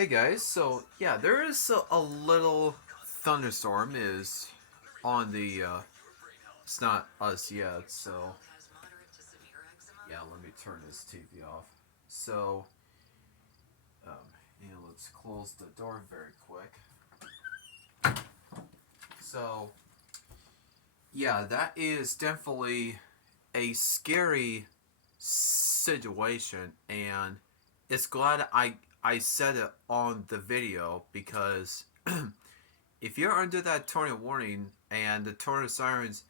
Hey guys, so yeah, there is a little thunderstorm is on the it's not us yet, so yeah, let me turn this TV off. So and let's close the door very quick. So yeah, that is definitely a scary situation, and it's glad I said it on the video because if you're under that tornado warning and the tornado sirens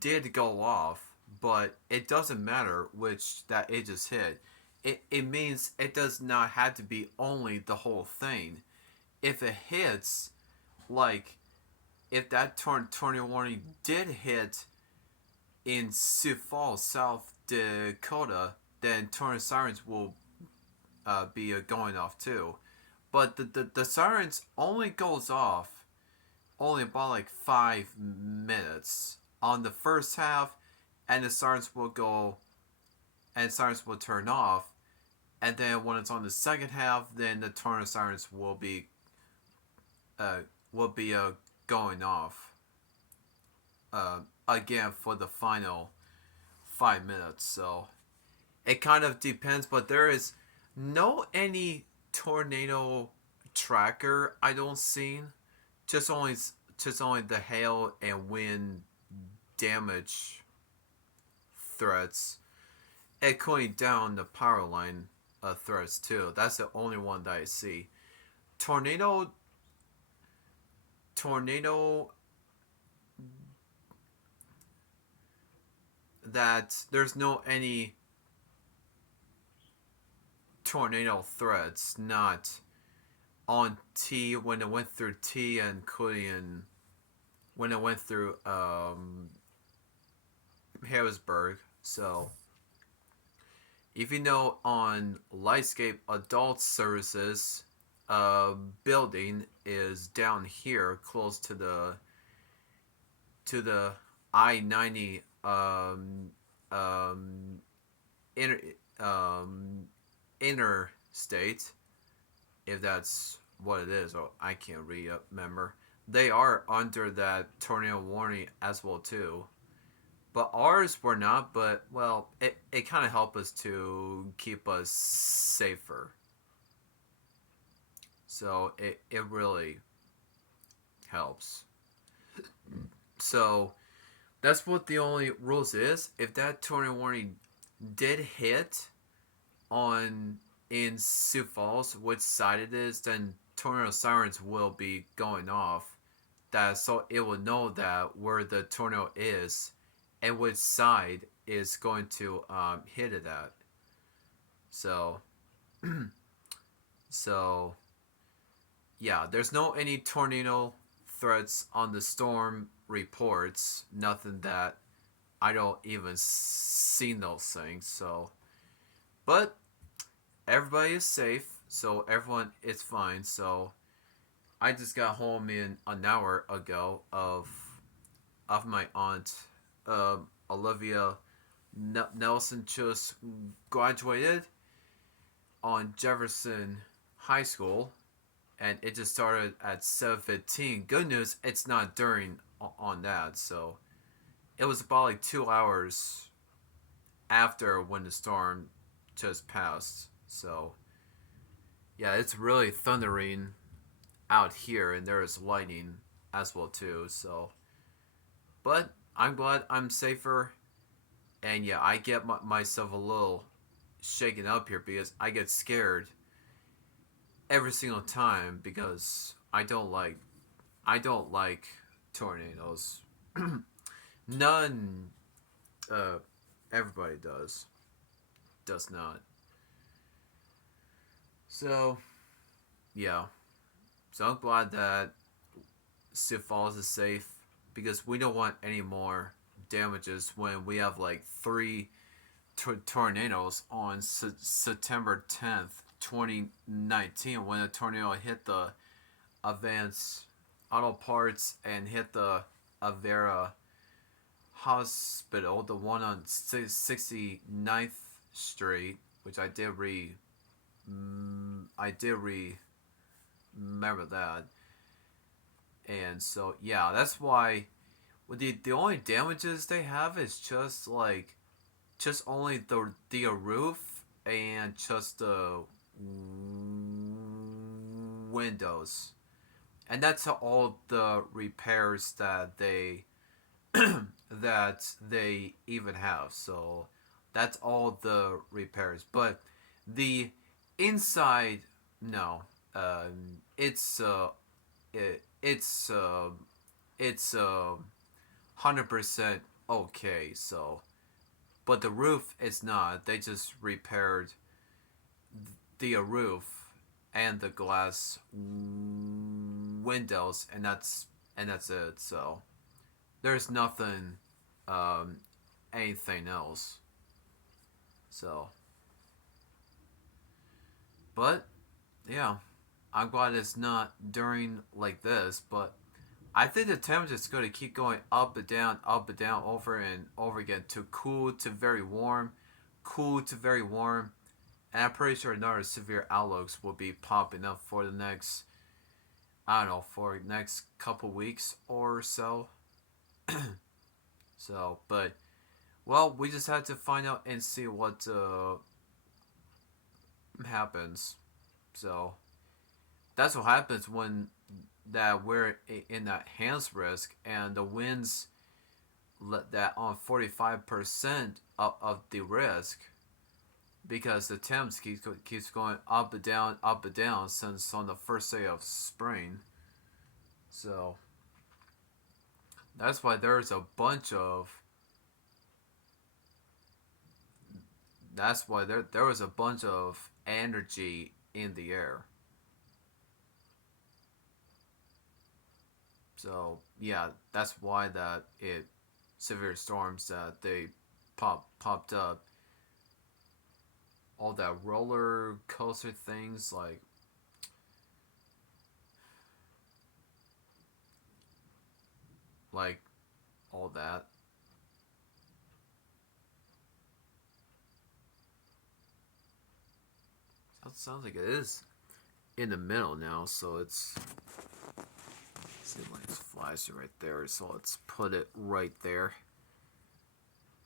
did go off, but it doesn't matter which that it just hit. It means it does not have to be only the whole thing. If it hits, like, if that tornado warning did hit in Sioux Falls, South Dakota, then tornado sirens will be going off too. But the sirens only goes off only about like 5 minutes on the first half, and the sirens will go and sirens will turn off, and then when it's on the second half, then the tornado sirens uh will be going off again for the final 5 minutes. So it kind of depends, but there is no any tornado tracker I don't see. Just only just only the hail and wind damage threats, and cooling down the power line threats too. That's the only one that I see. Tornado, tornado. That there's no any tornado threats. Not on T when it went through T and including when it went through Harrisburg. So if you know on Lightscape Adult Services, building is down here close to the I-90 um, inter, um, interstate, if that's what it is. Or I can't remember. They are under that tornado warning as well too. But ours were not. But well, it kind of helped us to keep us safer. So it really helps. So that's what the only rules is. If that tornado warning did hit on in Sioux Falls, which side it is, then tornado sirens will be going off. That so it will know that where the tornado is and which side is going to hit it at. So so yeah, there's no any tornado threats on the storm reports. Nothing that I don't even seen those things. So, but everybody is safe, so everyone is fine. So I just got home in an hour ago of my aunt Olivia Nelson just graduated on Jefferson High School, and it just started at 7:15. Good news, it's not during on that, so it was about like 2 hours after when the storm just passed. So yeah, it's really thundering out here, and there is lightning as well too. So, but I'm glad I'm safer, and yeah, I get myself a little shaken up here because I get scared every single time because I don't like tornadoes. None. Uh, everybody does not. So yeah. So I'm glad that Sioux Falls is safe because we don't want any more damages when we have like three tornadoes on September 10th, 2019, when a tornado hit the Advance Auto Parts and hit the Avera Hospital, the one on 69th Street, which I did remember that. And so yeah, that's why the only damages they have is just like just only the roof and just the windows, and that's all the repairs that they that they even have. So that's all the repairs. But the inside, no, it's it's it's 100% okay. So, but the roof is not. They just repaired the roof and the glass windows, and that's it. So there's nothing, um, anything else. So, but yeah, I'm glad it's not during like this. But I think the temperature is going to keep going up and down, over and over again, to cool to very warm, cool to very warm. And I'm pretty sure another severe outlooks will be popping up for the next, I don't know, for the next couple weeks or so. So, but well, we just had to find out and see what happens. So that's what happens when that we're in that hands risk and the winds let that on 45% of the risk, because the temps keeps going up and down since on the first day of spring. So that's why there's a bunch of that's why there was a bunch of energy in the air. So yeah, that's why that it severe storms that they popped up, all that roller coaster things like all that. That sounds like it is in the middle now, so it's see like it's flashing right there, so let's put it right there.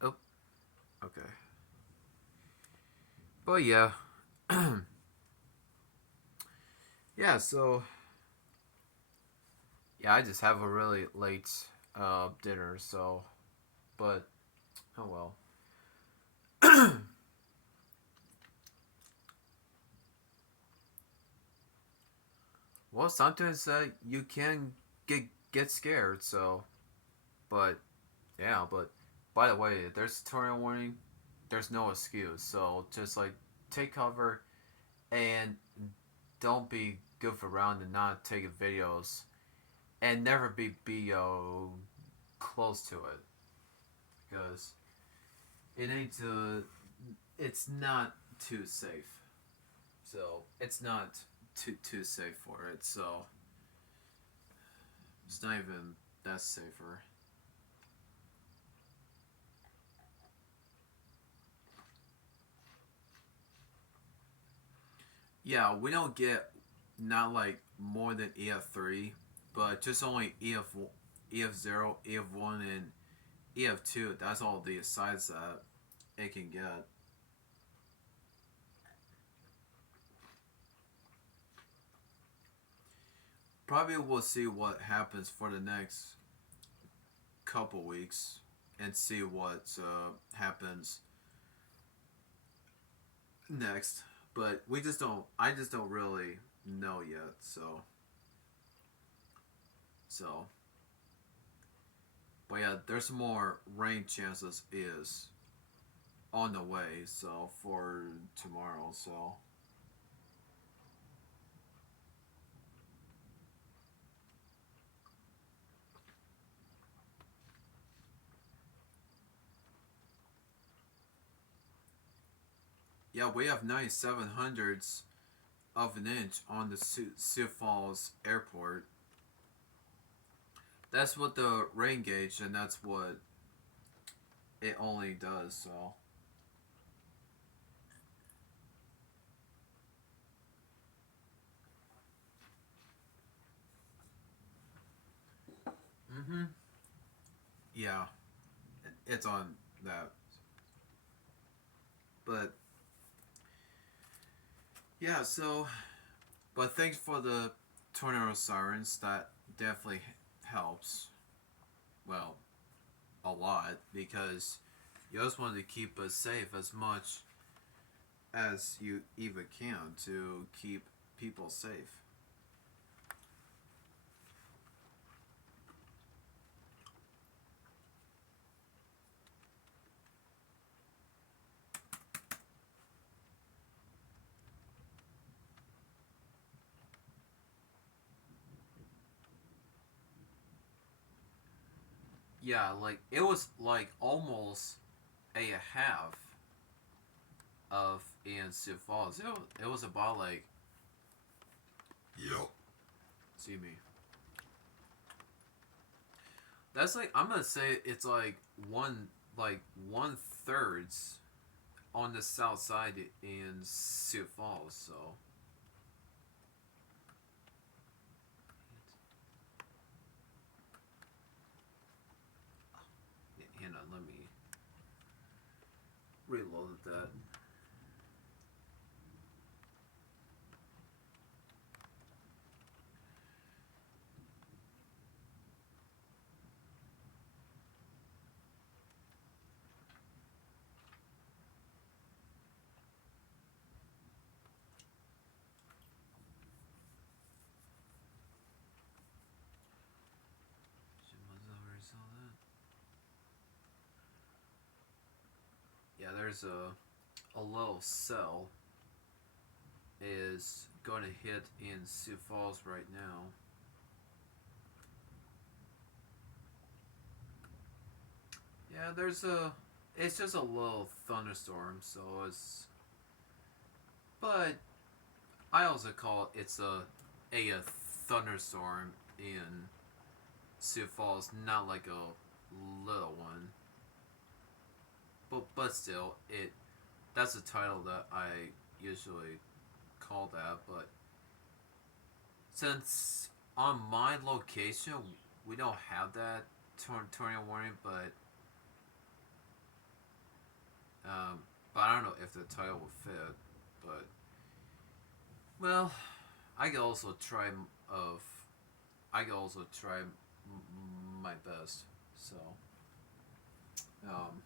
Oh, okay. But yeah, yeah. So yeah, I just have a really late dinner, so but oh well. Well, sometimes you can get scared. So, but yeah, but by the way, if there's a tornado warning, there's no excuse. So just like take cover and don't be goof around and not taking videos, and never be close to it, because it ain't it's not too safe. So it's not too safe for it. So it's not even that safer. Yeah, we don't get not like more than EF3, but just only EF0, EF1, and EF2. That's all the size that it can get. Probably we'll see what happens for the next couple weeks and see what happens next. But we just don't. I just don't really know yet. So, but yeah, there's more rain chances is on the way. So for tomorrow. So yeah, we have 97 hundredths of an inch on the Sioux Falls Airport. That's what the rain gauge, and that's what it only does. So Mm-hmm. Yeah, it's on that. But yeah, so but thanks for the tornado sirens. That definitely helps. Well, a lot because you always want to keep us safe as much as you even can to keep people safe. Yeah, like it was like almost a half of in Sioux Falls. It was about like, yep. See me. That's like I'm gonna say it's like one thirds on the south side in Sioux Falls. So hang on, let me reload that. Yeah, there's a low cell is going to hit in Sioux Falls right now. Yeah, there's a. It's just a little thunderstorm, so it's. But I also call it's a thunderstorm in Sioux Falls, not like a little one. But still, it that's the title that I usually call that. But since on my location we don't have that tornado warning, um, but I don't know if the title will fit. But well, I could also try of I could also try my best. So um,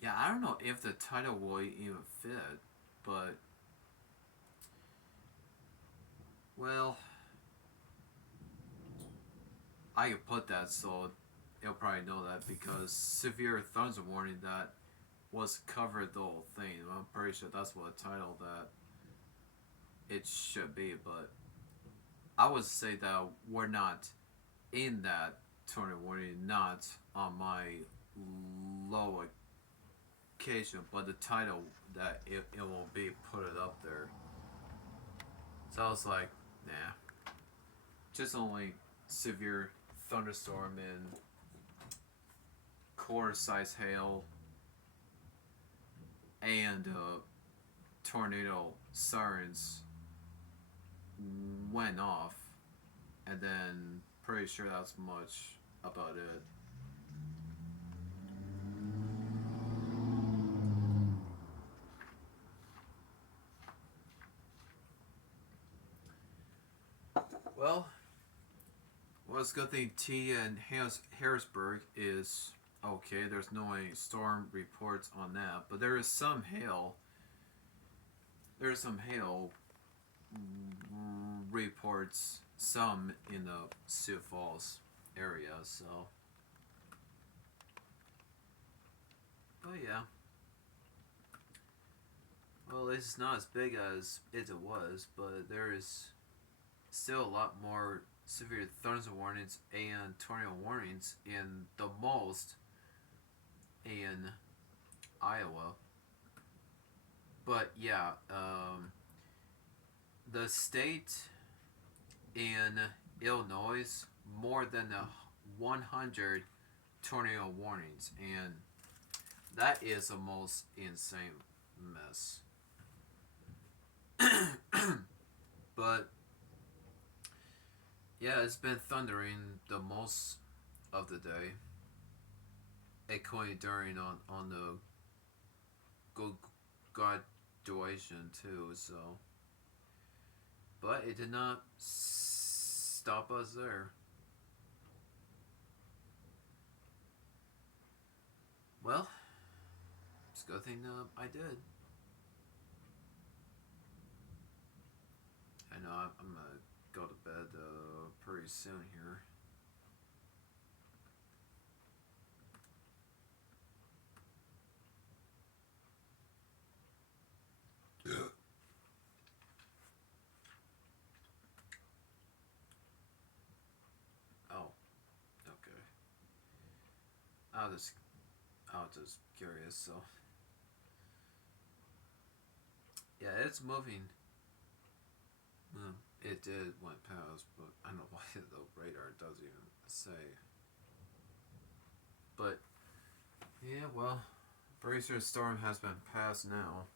yeah, I don't know if the title will even fit, but well, I could put that so you'll probably know that because severe thunder warning that was covered the whole thing. I'm pretty sure that's what the title that it should be, but I would say that we're not in that tornado warning, not on my location, but the title that it will be put it up there. So I was like, nah, just only severe thunderstorm and quarter size hail and tornado sirens went off, and then pretty sure that's much about it. Well, it's a good thing T and Harrisburg is okay. There's no any storm reports on that, but there is some hail. There's some hail reports, some in the Sioux Falls area. So, but yeah, well, it's not as big as it was, but there is still a lot more severe thunder warnings and tornado warnings in the most in Iowa. But yeah, the state in Illinois more than 100 tornado warnings, and that is the most insane mess. But yeah, it's been thundering the most of the day, echoing during on the graduation too. So, but it did not stop us there. Well, it's a good thing I did. I know I'm gonna go to bed pretty soon here. Oh, okay. I was just I was just curious. So yeah, it's moving. It did went past, but I don't know why the radar doesn't even say. But yeah, well, Bracer Storm has been passed now.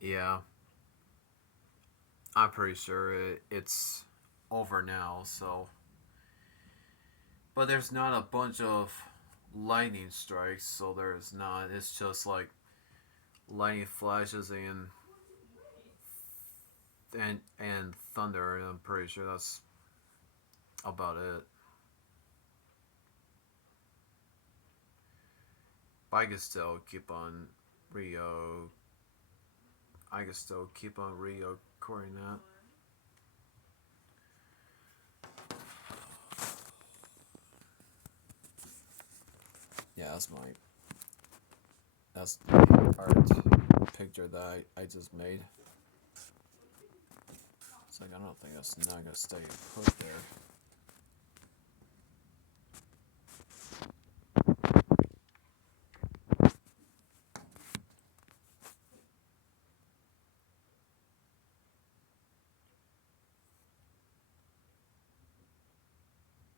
Yeah, I'm pretty sure it's over now. So, but there's not a bunch of lightning strikes, so there's not. It's just like lightning flashes and thunder. And I'm pretty sure that's about it. But I can still keep on Rio. I can still keep on recording that. Yeah, that's the art picture that I just made. It's like I don't think that's not gonna stay put there.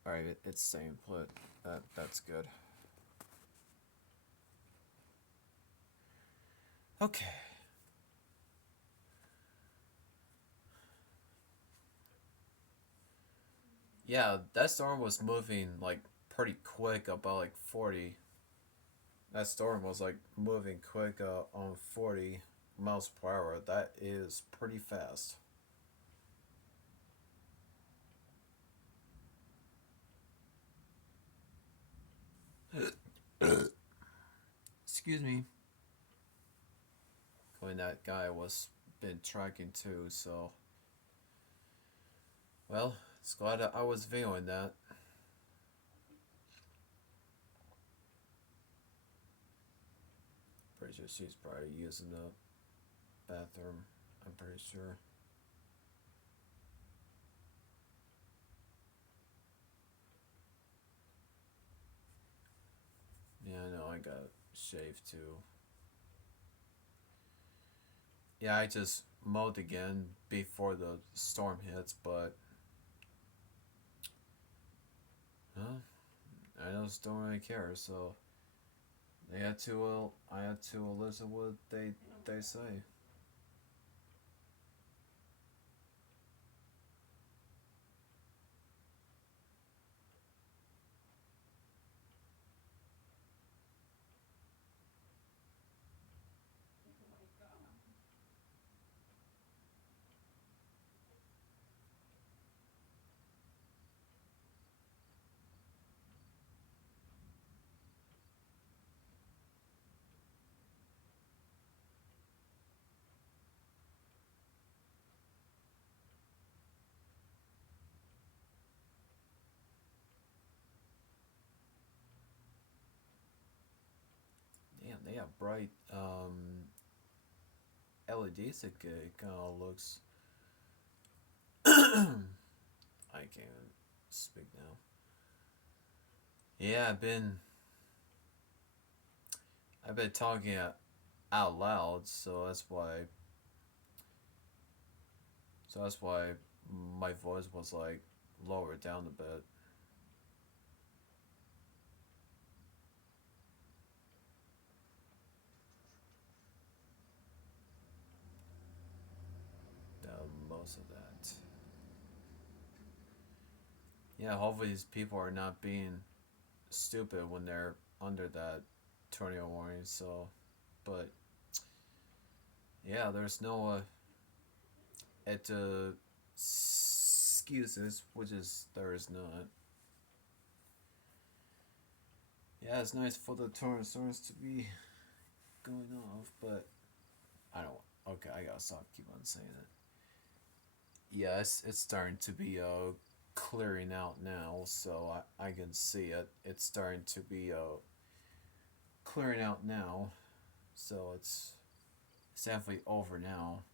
Alright, it's staying put. That's good. Okay. Yeah, that storm was moving like pretty quick, about like 40. That storm was like moving quick on 40 miles per hour. That is pretty fast. Excuse me. When that guy was been tracking too, so well, it's glad I was viewing that. Pretty sure she's probably using the bathroom. I'm pretty sure. Yeah, I know. I got shaved too. Yeah, I just mowed again before the storm hits, but huh? I just don't really care. So they had to. I had to listen what they say. Damn, they have bright LEDs. It kind of looks I can't even speak now. Yeah, I've been talking out loud, so that's why my voice was like lowered down a bit. Most of that. Yeah, hopefully these people are not being stupid when they're under that tornado warning. So, but yeah, there's no it excuses, which is there is not. Yeah, it's nice for the tornadoes to be going off, but I don't. Okay, I gotta stop. Keep on saying it. Yeah, it's starting to be clearing out now, so I can see it. It's starting to be clearing out now, so it's definitely over now.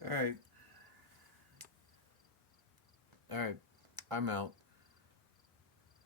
All right, all right, I'm out.